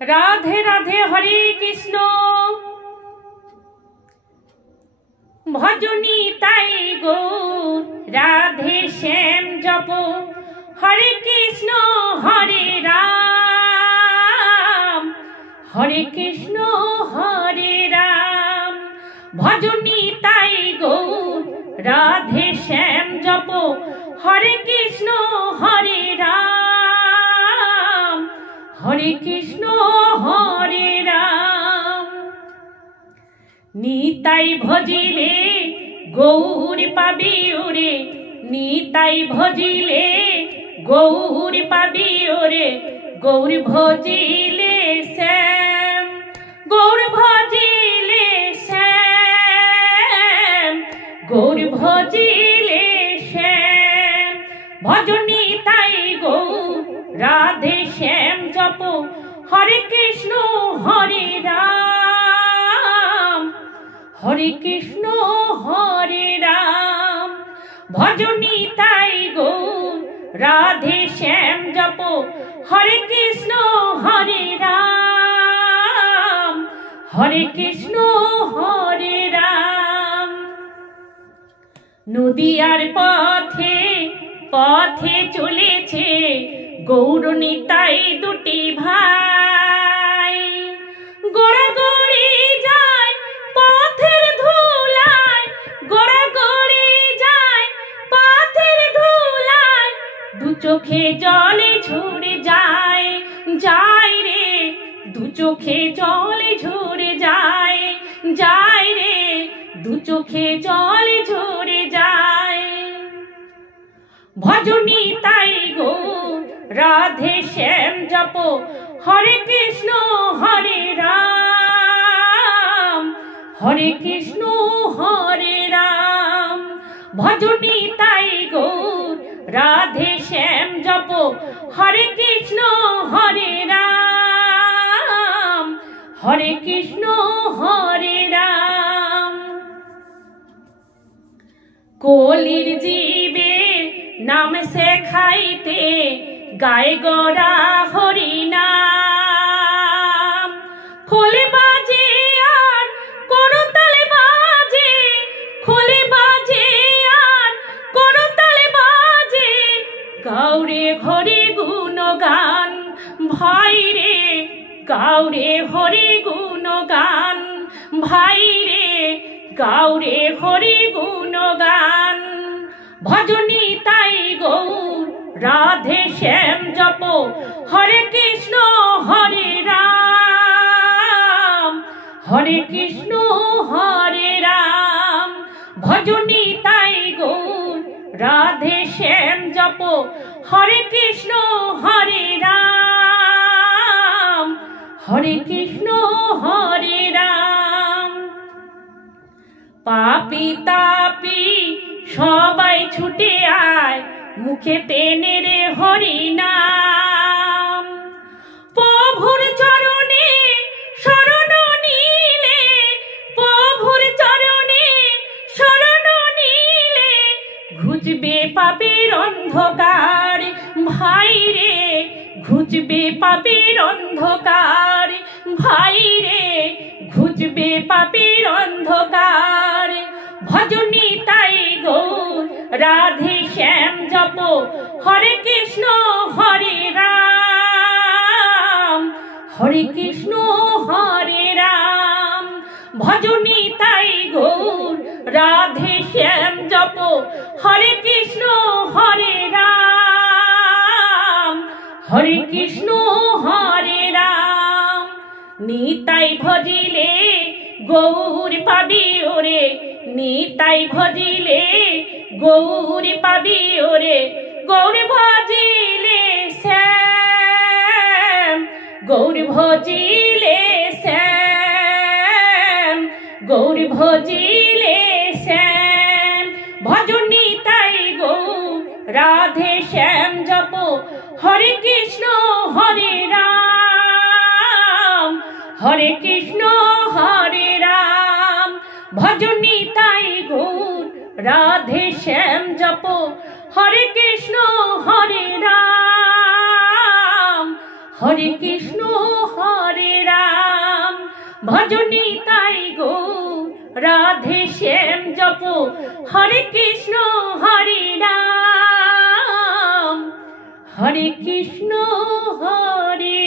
রাধে রাধে হরে কৃষ্ণ ভজনী তাই গো রাধে শ্যাম জপ হরে কৃষ্ণ হরে রাম হরে কৃষ্ণ হরে রাম ভজনী তাই গো রাধে শ্যাম জপ হরে কৃষ্ণ হরে রাম হরে কৃষ্ণ হরে রাম নিতাই ভজিলে গৌর পাবি ওরে নিতাই ভজিলে গৌর পাবি ওরে গৌর ভজিলে শ্যাম গৌর ভজিলে শ্যাম গৌর ভজিলে শ্যাম ভজনী তাই গৌর রাধে শ্যাম জপ হরে কৃষ্ণ হরে রাম হরে কৃষ্ণ হরে রাম ভজনী তাই গৌর রাধে শ্যাম জপ হরে কৃষ্ণ হরে রাম হরে কৃষ্ণ হরে রাম নদিয়ার পথে পথে চলেছে গৌর নিতাই দুটি ভাই গোড়াগড়ি যায় পথের ধুলায় গোড়াগড়ি যায় পথের ধুলায় দু চোখে জলে ঝরে যায় যায় রে দু চোখে জলে ঝরে যায় যায় রে দু চোখে জলে ঝরে যায় ভজনী তাই গো রাধে শ্যাম জপ হরে কৃষ্ণ হরে রাম হরে কৃষ্ণ হরে রাম ভজনী তাই গো রাধে শ্যাম জপ হরে কৃষ্ণ হরে রাম হরে কৃষ্ণ হরে রাম কলির জীবের নাম শেখাইতে গায়ে গড়া হরি নাম খোলে বাজে আর করতালে বাজে খোলে বাজে আর করতালে বাজে গাউরে হরি গুণগান ভাই রে গাউরে হরি গুণগান ভাই রে গাউরে হরি গুণগান ভজনী তাই গৌর রাধে শ্যাম জপ হরে কৃষ্ণ হরে রাম হরে কৃষ্ণ হরে রাম ভজনী তাই গৌর রাধে শ্যাম জপ হরে কৃষ্ণ হরে রাম হরে কৃষ্ণ হরে রাম পাপি তাপি সবাই ছুটে আয় মুখে তেনে রে হরি নাম প্রভুর চরণে শরণ নিলে প্রভুর চরণে শরণ নিলে ঘুচবে পাপের অন্ধকার ভাই রে ঘুচবে পাপের অন্ধকার ভাই রে ঘুচবে পাপের অন্ধকার ভজনী তাই গৌর রাধে শ্যাম জপ হরে কৃষ্ণ হরে রাম হরে কৃষ্ণ হরে রাম ভজনী তাই গৌর রাধে শ্যাম জপ হরে কৃষ্ণ হরে রাম হরে কৃষ্ণ হরে রাম নিতাই ভজিলে গৌর পাবি ওরে নিতাই ভজিলে গৌর পাবি ওরে গৌর ভজিলে শ্যাম গৌর ভজিলে শ্যাম গৌর ভজিলে শ্যাম ভজনী তাই গৌর রাধে শ্যাম জপ হরে কৃষ্ণ হরে রাম হরে কৃষ্ণ হরে রাম ভজনী তাই গৌর রাধে শ্যাম জপ হরে কৃষ্ণ হরে রাম হরে কৃষ্ণ হরে রাম ভজ নিতাই গৌর রাধে শ্যাম জপ হরে কৃষ্ণ হরে রাম হরে কৃষ্ণ হরে